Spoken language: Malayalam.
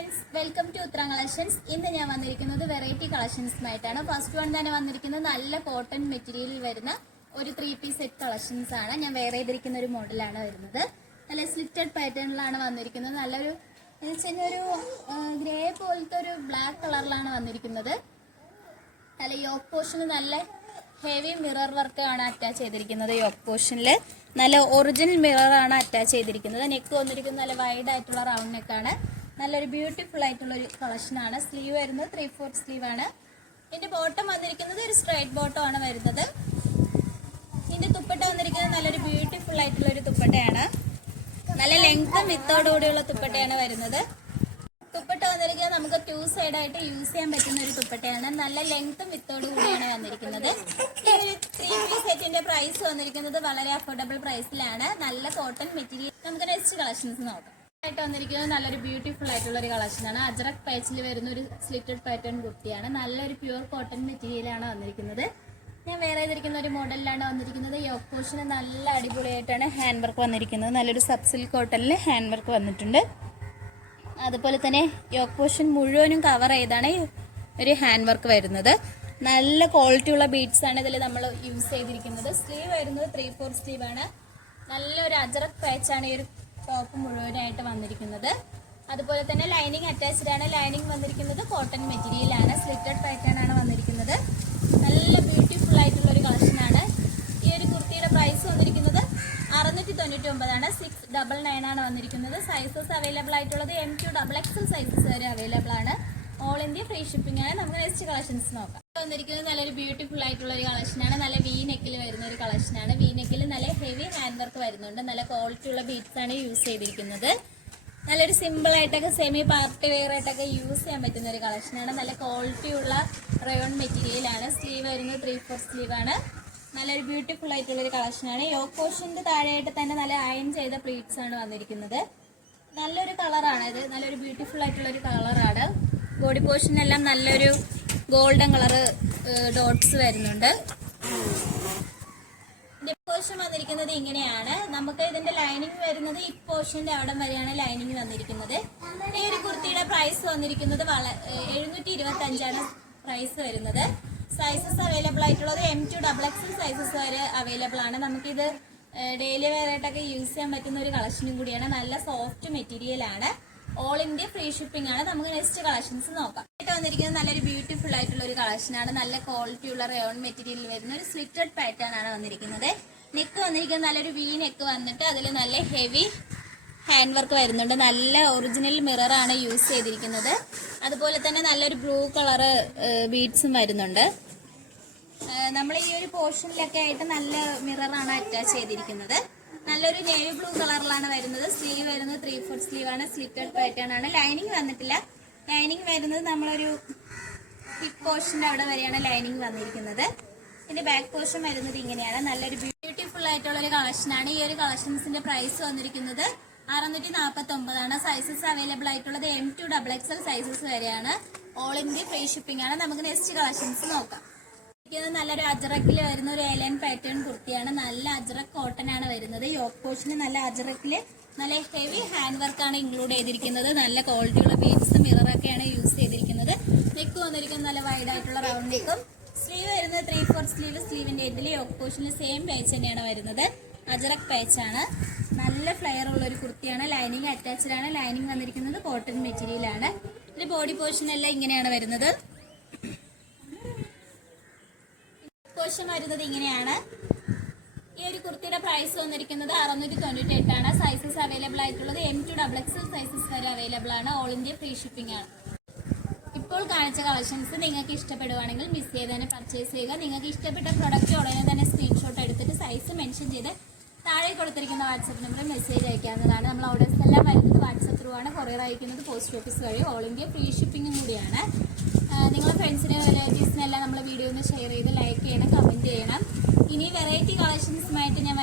Friends welcome to Utharam collections ഇന്ന് ഞാൻ വന്നിരിക്കുന്നത് വെറൈറ്റി കളക്ഷൻസുമായിട്ടാണ് ഫസ്റ്റ് വൺ തന്നെ വന്നിരിക്കുന്നത് നല്ല കോട്ടൺ മെറ്റീരിയലിൽ വരുന്ന ഒരു ത്രീ പീസ് സെറ്റ് കളക്ഷൻസ് ആണ്. ഞാൻ വെയർ ചെയ്തിരിക്കുന്ന ഒരു മോഡലാണ് വരുന്നത്. നല്ല സ്ലിറ്റഡ് പാറ്റേണിലാണ് വന്നിരിക്കുന്നത്. നല്ലൊരു ഒരു ഗ്രേ പോലത്തെ ഒരു ബ്ലാക്ക് കളറിലാണ് വന്നിരിക്കുന്നത്. നല്ല യോക്ക് പോർഷന് നല്ല ഹെവി മിറർ വർക്ക് ആണ് അറ്റാച്ച് ചെയ്തിരിക്കുന്നത് യോക്ക് പോർഷനിൽ നല്ല ഒറിജിനൽ മിറർ ആണ് അറ്റാച്ച് ചെയ്തിരിക്കുന്നത്. നെക്ക് വന്നിരിക്കുന്നത് നല്ല വൈഡ് ആയിട്ടുള്ള റൗണ്ട് നെക്കാണ് നല്ലൊരു ബ്യൂട്ടിഫുൾ ആയിട്ടുള്ള ഒരു കളക്ഷൻ ആണ്. സ്ലീവ് വരുന്നത് ത്രീ ഫോർത്ത് ആണ്. ഇതിന്റെ ബോട്ടം വന്നിരിക്കുന്നത് ഒരു സ്ട്രൈറ്റ് ബോട്ടം ആണ് വരുന്നത്. ഇതിന്റെ തുപ്പട്ട വന്നിരിക്കുന്നത് നല്ലൊരു ബ്യൂട്ടിഫുൾ ആയിട്ടുള്ള ഒരു തുപ്പട്ടയാണ് നല്ല ലെങ്ത്തും വിത്തോടുകൂടിയുള്ള തുപ്പട്ടയാണ് വരുന്നത്. തുപ്പട്ട വന്നിരിക്കുന്നത് നമുക്ക് ടു സൈഡ് ആയിട്ട് യൂസ് ചെയ്യാൻ പറ്റുന്ന ഒരു തുപ്പട്ടയാണ് നല്ല ലെങ്ത്തും വിത്തോട് കൂടിയാണ് വന്നിരിക്കുന്നത്. ഈ ത്രീ സെറ്റിന്റെ പ്രൈസ് വന്നിരിക്കുന്നത് വളരെ അഫോർഡബിൾ പ്രൈസിലാണ് നല്ല കോട്ടൺ മെറ്റീരിയൽ നമുക്ക് നെക്സ്റ്റ് കളക്ഷൻസ് നോക്കാം. ആയിട്ട് വന്നിരിക്കുന്നത് നല്ലൊരു ബ്യൂട്ടിഫുൾ ആയിട്ടുള്ള ഒരു കളക്ഷനാണ് അജറക് പാച്ചിൽ വരുന്ന ഒരു സ്ലിറ്റഡ് പാറ്റേൺ കുർത്തിയാണ്. നല്ലൊരു പ്യുവർ കോട്ടൺ മെറ്റീരിയലാണ് വന്നിരിക്കുന്നത്. ഞാൻ വേറെ ചെയ്തിരിക്കുന്ന ഒരു മോഡലിലാണ് വന്നിരിക്കുന്നത്. യോക്ക് പോർഷന് നല്ല അടിപൊളിയായിട്ടാണ് ഹാൻഡ് വർക്ക് വന്നിരിക്കുന്നത്. നല്ലൊരു സബ്സിൽ കോട്ടണിൽ ഹാൻഡ് വർക്ക് വന്നിട്ടുണ്ട്. അതുപോലെ തന്നെ യോക്ക് പോഷൻ മുഴുവനും കവർ ചെയ്താണ് ഒരു ഹാൻഡ് വർക്ക് വരുന്നത്. നല്ല ക്വാളിറ്റി ഉള്ള ബീഡ്സ് ആണ് ഇതിൽ നമ്മൾ യൂസ് ചെയ്തിരിക്കുന്നത്. സ്ലീവ് വരുന്നത് ത്രീ ഫോർ സ്ലീവ് ആണ്. നല്ലൊരു അജറക് പാച്ചാണ് ഈ ഒരു ടോപ്പ് മുഴുവനായിട്ട് വന്നിരിക്കുന്നത്. അതുപോലെ തന്നെ ലൈനിങ് അറ്റാച്ച്ഡ് ആണ്. ലൈനിങ് വന്നിരിക്കുന്നത് കോട്ടൺ മെറ്റീരിയൽ ആണ്. സ്ലിറ്റഡ് പാറ്റേൺ ആണ് വന്നിരിക്കുന്നത്. നല്ല ബ്യൂട്ടിഫുൾ ആയിട്ടുള്ള ഒരു കളക്ഷൻ ആണ്. ഈ ഒരു കുർത്തിയുടെ പ്രൈസ് വന്നിരിക്കുന്നത് അറുന്നൂറ്റി തൊണ്ണൂറ്റി ഒമ്പതാണ് സിക്സ് ഡബിൾ നയൻ ആണ് വന്നിരിക്കുന്നത്. സൈസസ് അവൈലബിൾ ആയിട്ടുള്ളത് M to double XL sizes വരെ അവൈലബിൾ ആണ്. ഓൾ ഇന്ത്യ ഫ്രീ ഷിപ്പിംഗ് ആണ്. നമുക്ക് നെക്സ്റ്റ് കളക്ഷൻസ് നോക്കാം. വന്നിരിക്കുന്നത് നല്ലൊരു ബ്യൂട്ടിഫുൾ ആയിട്ടുള്ള ഒരു കളക്ഷനാണ് നല്ല വി നെക്കിൽ വരുന്ന ഒരു കളക്ഷനാണ് വി നെക്കിൽ നല്ല ഹെവി ഹാൻഡ് വർക്ക് വരുന്നുണ്ട്. നല്ല ക്വാളിറ്റി ഉള്ള ബീഡ്സ് ആണ് യൂസ് ചെയ്തിരിക്കുന്നത്. നല്ലൊരു സിമ്പിൾ ആയിട്ടൊക്കെ സെമി പാർട്ടി വെയർ ആയിട്ടൊക്കെ യൂസ് ചെയ്യാൻ പറ്റുന്ന ഒരു കളക്ഷനാണ് നല്ല ക്വാളിറ്റി ഉള്ള റയോൺ മെറ്റീരിയലാണ് സ്ലീവ് വരുന്നത് ത്രീ ഫോർ സ്ലീവ് ആണ്. നല്ലൊരു ബ്യൂട്ടിഫുൾ ആയിട്ടുള്ള ഒരു കളക്ഷനാണ് യോക്ക് പോർഷന്റെ താഴെയായിട്ട് തന്നെ നല്ല അയൺ ചെയ്ത പ്ലീറ്റ്സ് ആണ് വന്നിരിക്കുന്നത്. നല്ലൊരു കളറാണ് ഇത്. നല്ലൊരു ബ്യൂട്ടിഫുൾ ആയിട്ടുള്ള ഒരു കളറാണ് ബോഡി പോർഷനെല്ലാം നല്ലൊരു ഗോൾഡൻ കളറ് ഡോട്ട്സ് വരുന്നുണ്ട്. പോർഷൻ വന്നിരിക്കുന്നത് ഇങ്ങനെയാണ്. നമുക്ക് ഇതിന്റെ ലൈനിങ് വരുന്നത് ഈ പോർഷന്റെ അവിടെ വരെയാണ് ലൈനിങ് വന്നിരിക്കുന്നത്. ഈ ഒരു കുർത്തിയുടെ പ്രൈസ് വന്നിരിക്കുന്നത് എഴുന്നൂറ്റി ഇരുപത്തി അഞ്ചാണ് പ്രൈസ് വരുന്നത്. സൈസസ് അവൈലബിൾ ആയിട്ടുള്ളത് M to double X sizes വരെ അവൈലബിൾ ആണ്. നമുക്കിത് ഡെയിലി വെയർ ആയിട്ടൊക്കെ യൂസ് ചെയ്യാൻ പറ്റുന്ന ഒരു കളക്ഷനും കൂടിയാണ്. നല്ല സോഫ്റ്റ് മെറ്റീരിയൽ ആണ്. ഓൾ ഇന്ത്യ ഫ്രീ ഷിപ്പിംഗ് ആണ്. നമുക്ക് നെക്സ്റ്റ് കളക്ഷൻസ് നോക്കാം. ആയിട്ട് വന്നിരിക്കുന്നത് നല്ലൊരു ബ്യൂട്ടിഫുൾ ആയിട്ടുള്ള ഒരു കളക്ഷൻ ആണ്. നല്ല ക്വാളിറ്റി ഉള്ള റയോൺ മെറ്റീരിയൽ വരുന്ന ഒരു സ്ലിറ്റഡ് പാറ്റേൺ ആണ് വന്നിരിക്കുന്നത്. നെക്ക് വന്നിരിക്കുന്നത് നല്ലൊരു വി നെക്ക് വന്നിട്ട് അതിൽ നല്ല ഹെവി ഹാൻഡ് വർക്ക് വരുന്നുണ്ട്. നല്ല ഒറിജിനൽ മിറർ ആണ് യൂസ് ചെയ്തിരിക്കുന്നത്. അതുപോലെ തന്നെ നല്ലൊരു ബ്ലൂ കളർ ബീഡ്സും വരുന്നുണ്ട്. നമ്മൾ ഈ ഒരു പോർഷനിലൊക്കെ ആയിട്ട് നല്ല മിററാണ് അറ്റാച്ച് ചെയ്തിരിക്കുന്നത്. നല്ലൊരു നേവി ബ്ലൂ കളറിലാണ് വരുന്നത്. സ്ലീവ് വരുന്നത് ത്രീ ഫോർത്ത് സ്ലീവ് ആണ്. സ്ലിറ്റഡ് പാറ്റേൺ ആണ്. ലൈനിങ് വന്നിട്ടില്ല. ലൈനിങ് വരുന്നത് നമ്മളൊരു ഹിപ്പ് പോർഷന്റെ അവിടെ വരെയാണ് ലൈനിങ് വന്നിരിക്കുന്നത്. ഇതിന്റെ ബാക്ക് പോർഷൻ വരുന്നത് ഇങ്ങനെയാണ്. നല്ലൊരു ബ്യൂട്ടിഫുൾ ആയിട്ടുള്ള ഒരു കളക്ഷൻ ആണ്. ഈ ഒരു കളക്ഷൻസിന്റെ പ്രൈസ് വന്നിരിക്കുന്നത് അറുന്നൂറ്റി നാൽപ്പത്തി ഒമ്പതാണ് സൈസസ് അവൈലബിൾ ആയിട്ടുള്ളത് M to double XL sizes വരെയാണ്. ഓൾ ഇന്ത്യ ഫ്രീ ഷിപ്പിംഗ് ആണ്. നമുക്ക് നെക്സ്റ്റ് കളക്ഷൻസ് നോക്കാം. ഇത് നല്ലൊരു അജറക്കിൽ വരുന്ന ഒരു ഏലൻ പാറ്റേൺ കുർത്തിയാണ് നല്ല അജറക് കോട്ടൺ ആണ് വരുന്നത്. യോക്ക് പോഷന് നല്ല അജറക്കിൽ നല്ല ഹെവി ഹാൻഡ് വർക്ക് ആണ് ഇൻക്ലൂഡ് ചെയ്തിരിക്കുന്നത്. നല്ല ക്വാളിറ്റിയുള്ള ബീഡ്സ് മിററൊക്കെയാണ് യൂസ് ചെയ്തിരിക്കുന്നത്. നെക്ക് വന്നിരിക്കുന്നത് നല്ല വൈഡ് ആയിട്ടുള്ള റൗണ്ട് നെക്കും സ്ലീവ് വരുന്നത് ത്രീ ഫോർ സ്ലീവ് സ്ലീവിന്റെ ഇതിൽ യോക്ക് പോർഷനിൽ സെയിം പാച്ച് തന്നെയാണ് വരുന്നത്. അജറക് പാച്ചാണ് നല്ല ഫ്ലെയർ ഉള്ള ഒരു കുർത്തിയാണ് ലൈനിങ് അറ്റാച്ച്ഡ് ആണ്. ലൈനിങ് വന്നിരിക്കുന്നത് കോട്ടൺ മെറ്റീരിയലാണ് ഇതിന്റെ ബോഡി പോർഷൻ എല്ലാം ഇങ്ങനെയാണ് വരുന്നത്. പോർഷൻ വരുന്നത് ഇങ്ങനെയാണ്. ഈ ഒരു കുർത്തിയുടെ പ്രൈസ് വന്നിരിക്കുന്നത് അറുന്നൂറ്റി തൊണ്ണൂറ്റി എട്ടാണ് സൈസസ് അവൈലബിൾ ആയിട്ടുള്ളത് M to double X sizes വരെ അവൈലബിൾ ആണ്. ഓൾ ഇന്ത്യ ഫ്രീ ഷിപ്പിംഗ് ആണ്. ഇപ്പോൾ കാണിച്ച കളക്ഷൻസ് നിങ്ങൾക്ക് ഇഷ്ടപ്പെടുവാണെങ്കിൽ മിസ് ചെയ്ത് തന്നെ പർച്ചേസ് ചെയ്യുക. നിങ്ങൾക്ക് ഇഷ്ടപ്പെട്ട പ്രൊഡക്റ്റ് ഉടനെ തന്നെ സ്ക്രീൻഷോട്ട് എടുത്തിട്ട് സൈസ് മെൻഷൻ ചെയ്ത് താഴെ കൊടുത്തിരിക്കുന്ന വാട്സപ്പ് നമ്പറിൽ മെസ്സേജ് അയക്കാവുന്നതാണ്. നമ്മൾ ഓർഡേഴ്സ് എല്ലാം വരുന്നത് വാട്സപ്പ് ത്രൂ ആണ്. കൊറിയർ അയക്കുന്നത് പോസ്റ്റ് ഓഫീസ് വഴി. ഓൾ ഇന്ത്യ ഫ്രീ ഷിപ്പിംഗും കൂടിയാണ്. നിങ്ങളെ ഫ്രണ്ട്സിന് റിലേറ്റീവ്സിനെല്ലാം നമ്മൾ വീഡിയോ ഒന്ന് ഷെയർ ചെയ്ത് ലൈക്ക് ചെയ്യണം കമന്റ് ചെയ്യണം. ഇനി വെറൈറ്റി കളക്ഷൻസുമായിട്ട് ഞാൻ